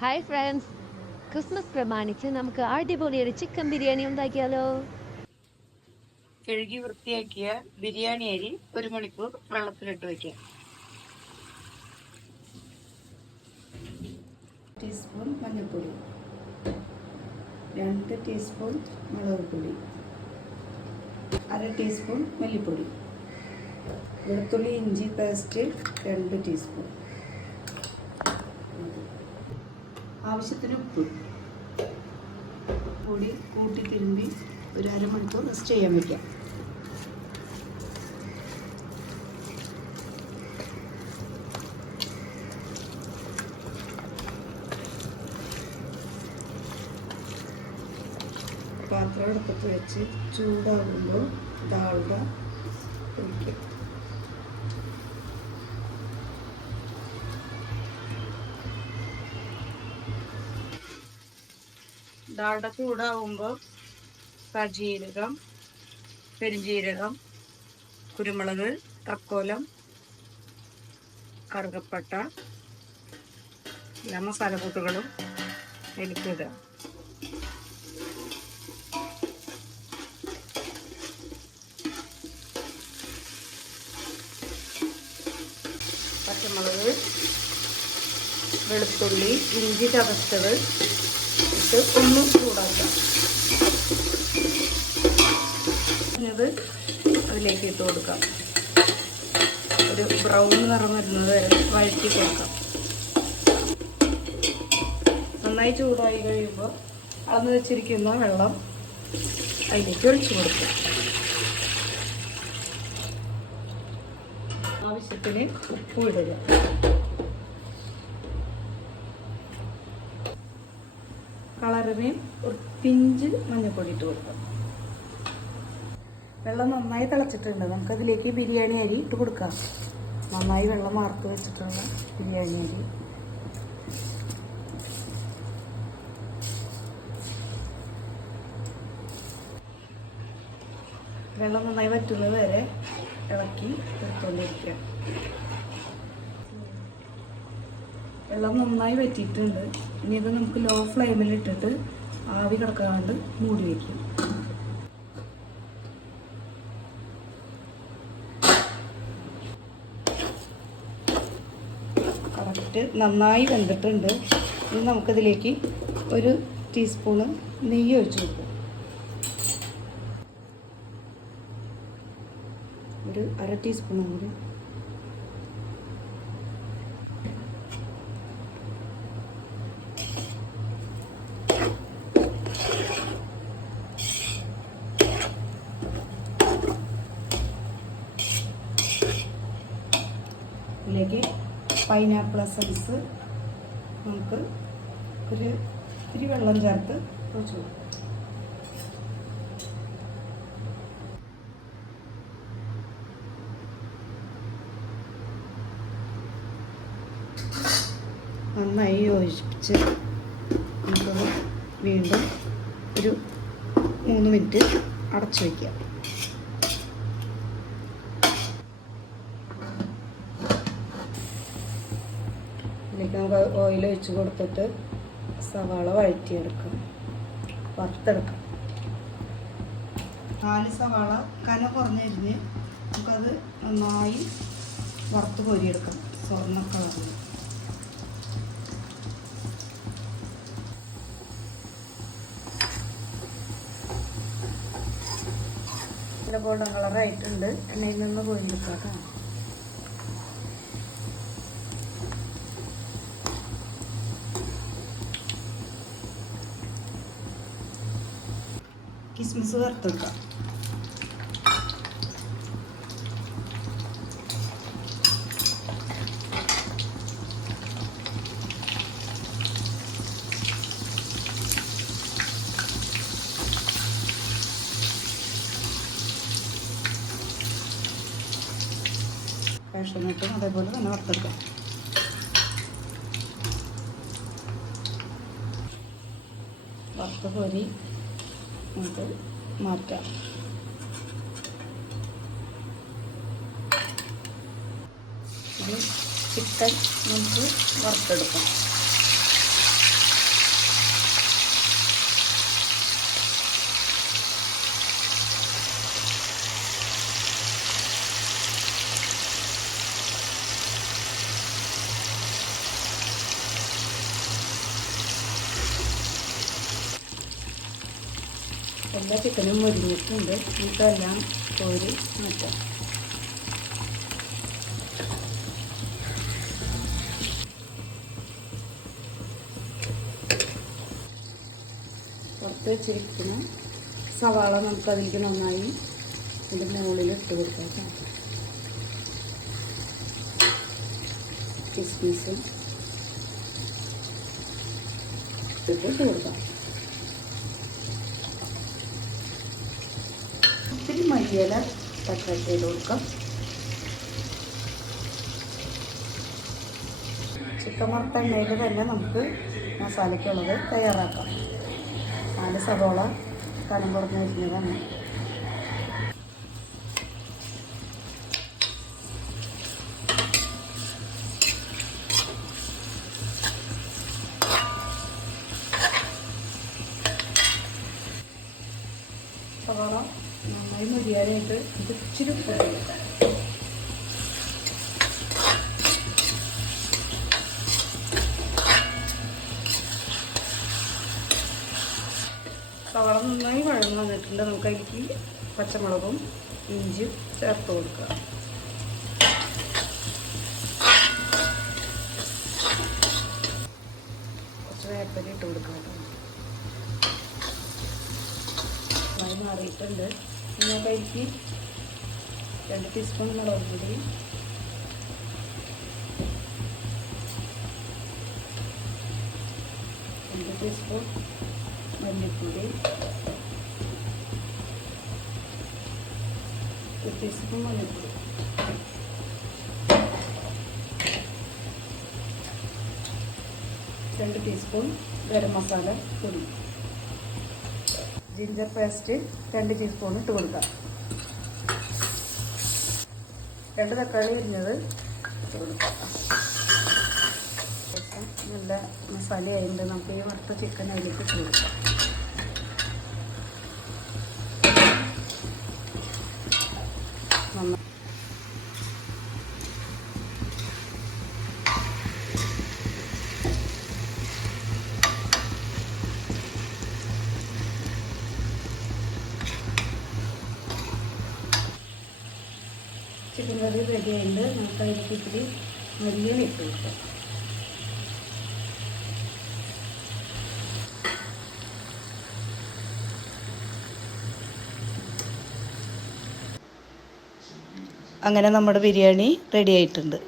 Hi friends, Christmas പ്രമാണിച്ച് നമുക്ക് അടിപൊളിയൊരു chicken biryani ഉണ്ടാക്കിയാലോ? കഴുകി വൃത്തിയാക്കിയ ബിരിയാണി അരി 1 മണിക്കൂർ വെള്ളത്തിലിട്ട് വയ്ക്കുക. ടീസ്പൂൺ മഞ്ഞൾപ്പൊടി, 2 ടീസ്പൂൺ മുളക് പൊടി, 1/2 ടീസ്പൂൺ മല്ലിപ്പൊടി, വെളുത്തുള്ളി ഇഞ്ചി പേസ്റ്റ് 2 ടീസ്പൂൺ, ആവശ്യത്തിന് ഉപ്പ്. പൊടി കൂട്ടി തിരുമ്പി ഒരു 1/2 മണിക്കൂർ റെസ്റ്റ് ചെയ്യാൻ വയ്ക്കാം. പാത്രം അടുപ്പത്ത് വെച്ച് ചൂടാകുമ്പോൾ ഡാൽഡ ഒഴിക്കുക. ഡാൽഡ ചൂടാകുമ്പോൾ ജീരകം, പെരുംജീരകം, കുരുമുളക്, തക്കോലം, കറുകപ്പട്ട എല്ലാ മസാലക്കൂട്ടുകളും അതിലേക്കിടുക. പച്ചമുളക്, വെളുത്തുള്ളി, ഇഞ്ചി ചതച്ചത് ഇട്ട് ഒന്ന് ചൂടാക്കാം. അത് അതിലേക്ക് ഇട്ട് കൊടുക്കാം. ഒരു ബ്രൗൺ നിറം വരുന്നത് വരെ വഴറ്റി കൊടുക്കാം. നന്നായി ചൂടായി കഴിയുമ്പോൾ അളന്ന് വെച്ചിരിക്കുന്ന വെള്ളം അതിലേക്ക് ഒഴിച്ചു കൊടുക്കാം. ആവശ്യത്തിന് ഉപ്പ് ഇടുക. കളറിന് ഒരു പിഞ്ച് മഞ്ഞൾപ്പൊടി ഇട്ട് കൊടുക്കാം. വെള്ളം നന്നായി തിളച്ചിട്ടുണ്ട്. നമുക്കതിലേക്ക് ബിരിയാണി അരി ഇട്ട് കൊടുക്കാം. നന്നായി വെള്ളം വാർത്ത് വെച്ചിട്ടുള്ള ബിരിയാണി അരി. വെള്ളം നന്നായി വറ്റുന്നത് വരെ ഇളക്കി എടുത്തുകൊണ്ടിരിക്കുക. വെള്ളം നന്നായി വറ്റിയിട്ടുണ്ട്. ഇനി ഇത് നമുക്ക് ലോ ഫ്ലെയിമിൽ ഇട്ടിട്ട് ആവി കിടക്കാണ്ട് മൂടി വയ്ക്കും. കറക്റ്റ് നന്നായി വെന്തിട്ടുണ്ട്. ഇനി നമുക്കിതിലേക്ക് 1 ടീസ്പൂണ് നെയ്യ് ഒഴിച്ച് കൊടുക്കും. ഒരു 1/2 ടീസ്പൂൺ കൂടി. ഇതിലേക്ക് പൈനാപ്പിൾ എസൻസ് നമുക്ക് ഇത്തിരി വെള്ളം ചേർത്ത് ഒഴിച്ച് കൊടുക്കാം. നന്നായി യോജിപ്പിച്ച് നമുക്കത് വീണ്ടും ഒരു 3 മിനിറ്റ് അടച്ചു വയ്ക്കാം. ഇതിലേക്ക് നമുക്ക് ഓയിൽ ഒഴിച്ച് കൊടുത്തിട്ട് സവാള വഴറ്റിയെടുക്കാം, വറുത്തെടുക്കാം. 4 സവാള കനം കുറഞ്ഞരിഞ്ഞ് നമുക്കത് നന്നായി വറുത്ത് കോരിയെടുക്കാം സ്വർണ്ണ കളറിൽ. നല്ല ഗോൾഡൻ കളറായിട്ടുണ്ട്. എണ്ണയിൽ നിന്ന് കോരിയെടുക്കാം കേട്ടോ. കിസ്മിസ് വറുത്തെടുക്കാം. കാഷ്യൂനട്ടും അതേപോലെ തന്നെ വറുത്തെടുക്കാം. വറുത്ത കോരി നമുക്ക് മാറ്റാം. ചിക്കൻ നമുക്ക് വറുത്തെടുക്കാം. എല്ലാ ചിക്കനും മുരിഞ്ഞിട്ടുണ്ട്. ഇതെല്ലാം കോരി മാറ്റാം. പുറത്ത് വെച്ചിരിക്കുന്ന സവാള നമുക്കതിലേക്ക് നന്നായി ഇതിൻ്റെ മുകളിൽ ഇട്ട് കൊടുക്കാം. കിസ്മിസും ഇട്ട് കൊടുക്കാം. ഇത്തിരി മല്ലിയില കട്ട് ചെയ്ത് കൊടുക്കാം. ചിക്കൻ വറുത്ത എണ്ണയിൽ തന്നെ നമുക്ക് മസാലയ്ക്കുള്ളത് തയ്യാറാക്കാം. 4 സവോള കനം കുറഞ്ഞ് വരുന്നതാണ്. സവാള നന്നായി മുരിയാനായിട്ട് ഇത് ഇച്ചിരി കൊടുക്കാം. സവാള നന്നായി വഴന്ന് വന്നിട്ടുണ്ട്. നമുക്ക് അതിലേക്ക് പച്ചമുളകും ഇഞ്ചിയും ചേർത്ത് കൊടുക്കുക. കുറച്ച് വേപ്പില ഇട്ട് കൊടുക്കുക. നന്നായി മാറിയിട്ടുണ്ട്. നമുക്ക് അതിലേക്ക് 2 ടീസ്പൂൺ മുളക് പൊടി, 2 ടീസ്പൂൺ മല്ലിപ്പൊടി, 1 ടീസ്പൂൺ മല്ലിപ്പൊടി, 2 ടീസ്പൂൺ ഗരം മസാല പൊടി, ജിഞ്ചർ പേസ്റ്റ് 2 ടീസ്പൂൺ ഇട്ട് കൊടുക്കാം. 2 തക്കാളി അരിഞ്ഞത് ഇട്ട് കൊടുക്കാം. നല്ല മസാലയായിട്ട് നമുക്ക് ഈ വറുത്ത ചിക്കൻ അതിലേക്ക് ഇട്ട് കൊടുക്കാം. ചിക്കൻ കറി റെഡി ആയിട്ട് നമുക്ക് അതിലേക്ക് ഇത്തിരി മല്ലിയില ഇട്ട് കൊടുക്കാം. അങ്ങനെ നമ്മുടെ ബിരിയാണി റെഡി ആയിട്ടുണ്ട്.